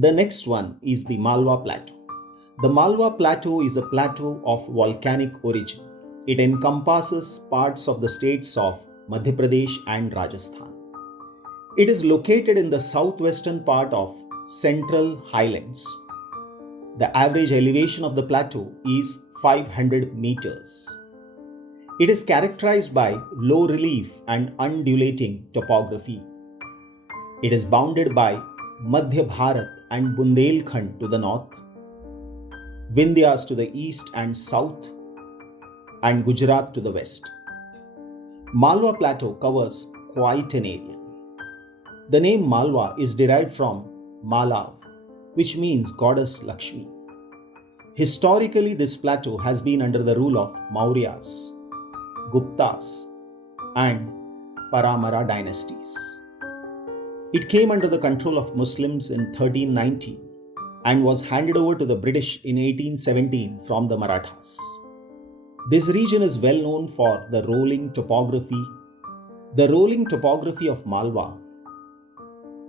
The next one is the Malwa Plateau. The Malwa Plateau is a plateau of volcanic origin. It encompasses parts of the states of Madhya Pradesh and Rajasthan. It is located in the southwestern part of central Highlands. The average elevation of the plateau is 500 meters. It is characterized by low relief and undulating topography. It is bounded by Madhya Bharat and Bundelkhand to the north, Vindhyas to the east and south, and Gujarat to the west. Malwa Plateau covers quite an area. The name Malwa is derived from Malav, which means goddess Lakshmi. Historically, this plateau has been under the rule of Mauryas, Guptas, and Paramara dynasties. It came under the control of Muslims in 1319 and was handed over to the British in 1817 from the Marathas. This region is well known for the rolling topography. The rolling topography of Malwa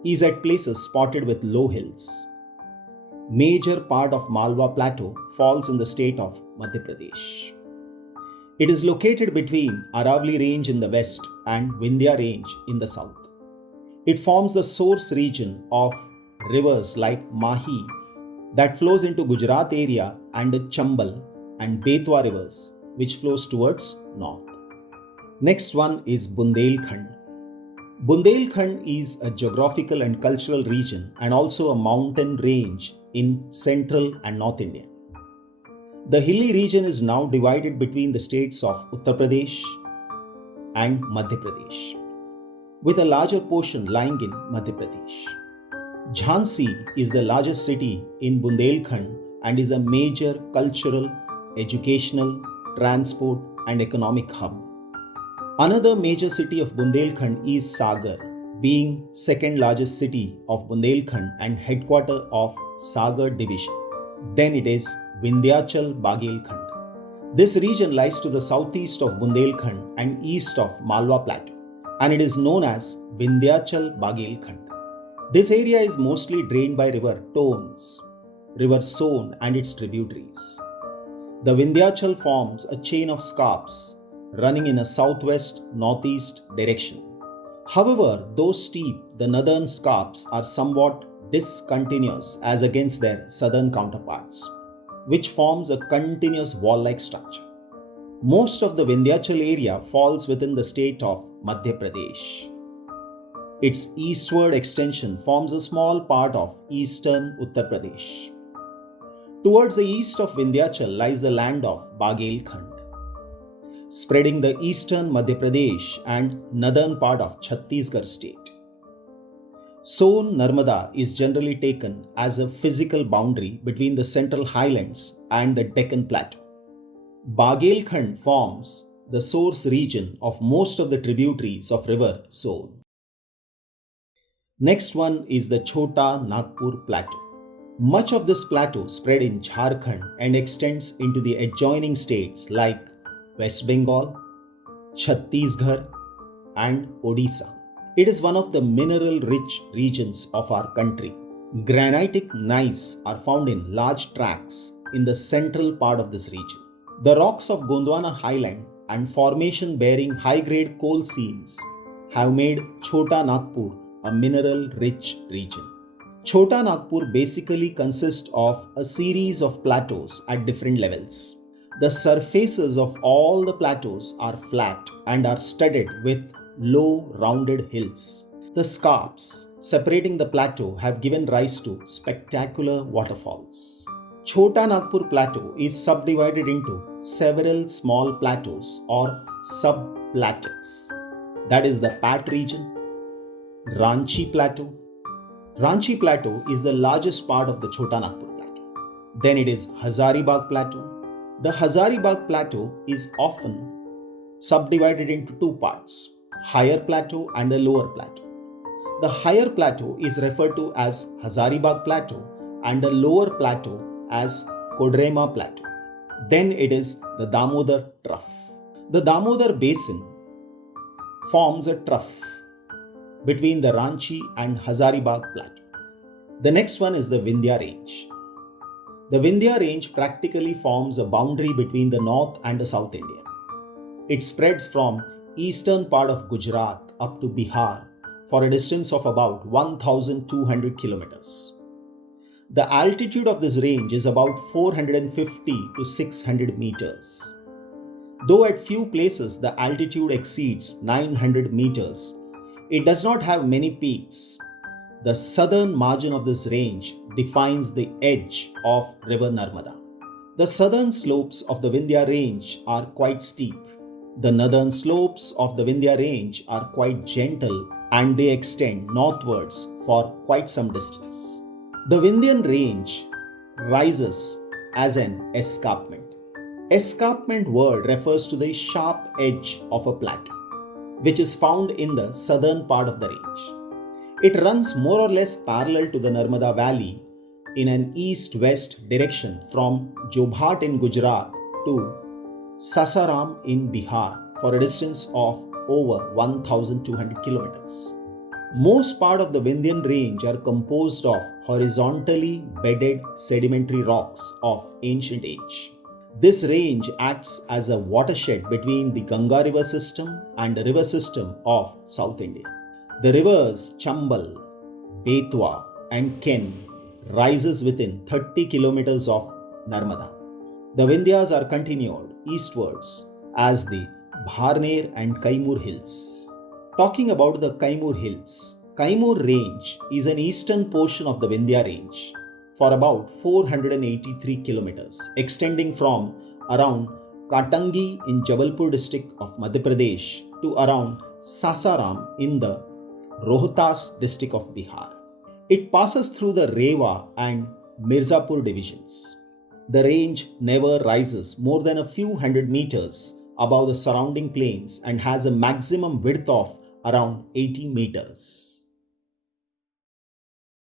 is at places spotted with low hills. Major part of Malwa Plateau falls in the state of Madhya Pradesh. It is located between Aravalli Range in the west and Vindhya Range in the south. It forms the source region of rivers like Mahi that flows into Gujarat area and the Chambal and Betwa rivers which flows towards north. Next one is Bundelkhand. Bundelkhand is a geographical and cultural region and also a mountain range in central and north India. The hilly region is now divided between the states of Uttar Pradesh and Madhya Pradesh, with a larger portion lying in Madhya Pradesh. Jhansi is the largest city in Bundelkhand and is a major cultural, educational, transport and economic hub. Another major city of Bundelkhand is Sagar, being second largest city of Bundelkhand and headquarter of Sagar division. Then it is Vindhvachal-Bagelkhand. This region lies to the southeast of Bundelkhand and east of Malwa Plateau, and it is known as Vindhvachal-Bagelkhand. This area is mostly drained by river Tons, river Son and its tributaries. The Vindhyachal forms a chain of scarps running in a southwest-northeast direction. However, though steep, the northern scarps are somewhat discontinuous as against their southern counterparts, which forms a continuous wall-like structure. Most of the Vindhyachal area falls within the state of Madhya Pradesh. Its eastward extension forms a small part of eastern Uttar Pradesh. Towards the east of Vindhyachal lies the land of Bagelkhand, spreading the eastern Madhya Pradesh and northern part of Chhattisgarh state. Son Narmada is generally taken as a physical boundary between the central highlands and the Deccan Plateau. Bagelkhand forms the source region of most of the tributaries of river Son. Next one is the Chota Nagpur Plateau. Much of this plateau spread in Jharkhand and extends into the adjoining states like West Bengal, Chhattisgarh, and Odisha. It is one of the mineral-rich regions of our country. Granitic gneiss are found in large tracts in the central part of this region. The rocks of Gondwana Highland and formation-bearing high-grade coal seams have made Chota Nagpur a mineral-rich region. Chota Nagpur basically consists of a series of plateaus at different levels. The surfaces of all the plateaus are flat and are studded with low rounded hills. The scarps separating the plateau have given rise to spectacular waterfalls. Chota Nagpur Plateau is subdivided into several small plateaus or subplateaus. That is the Pat region, Ranchi Plateau. Ranchi Plateau is the largest part of the Chota Nagpur Plateau. Then it is Hazaribagh Plateau. The Hazaribagh Plateau is often subdivided into two parts, higher plateau and the lower plateau. The higher plateau is referred to as Hazaribagh Plateau and the lower plateau as Kodrema Plateau. Then it is the Damodar Trough. The Damodar Basin forms a trough between the Ranchi and Hazaribagh Plateau. The next one is the Vindhya Range. The Vindhya Range practically forms a boundary between the North and the South India. It spreads from eastern part of Gujarat up to Bihar for a distance of about 1,200 kilometers. The altitude of this range is about 450 to 600 meters. Though at few places the altitude exceeds 900 meters, it does not have many peaks. The southern margin of this range defines the edge of river Narmada. The southern slopes of the Vindhya Range are quite steep. The northern slopes of the Vindhya Range are quite gentle and they extend northwards for quite some distance. The Vindhyan Range rises as an escarpment. Escarpment word refers to the sharp edge of a plateau, which is found in the southern part of the range. It runs more or less parallel to the Narmada Valley in an east-west direction from Jobhat in Gujarat to Sasaram in Bihar for a distance of over 1,200 kilometers. Most part of the Vindhyan Range are composed of horizontally bedded sedimentary rocks of ancient age. This range acts as a watershed between the Ganga river system and the river system of South India. The rivers Chambal, Betwa and Ken rises within 30 kilometers of Narmada. The Vindhyas are continued eastwards as the Bharner and Kaimur hills. Talking about the Kaimur hills, Kaimur range is an eastern portion of the Vindhya range for about 483 kilometers, extending from around Katangi in Jabalpur district of Madhya Pradesh to around Sasaram in the Rohtas district of Bihar. It passes through the Rewa and Mirzapur divisions. The range never rises more than a few hundred meters above the surrounding plains and has a maximum width of around 80 meters.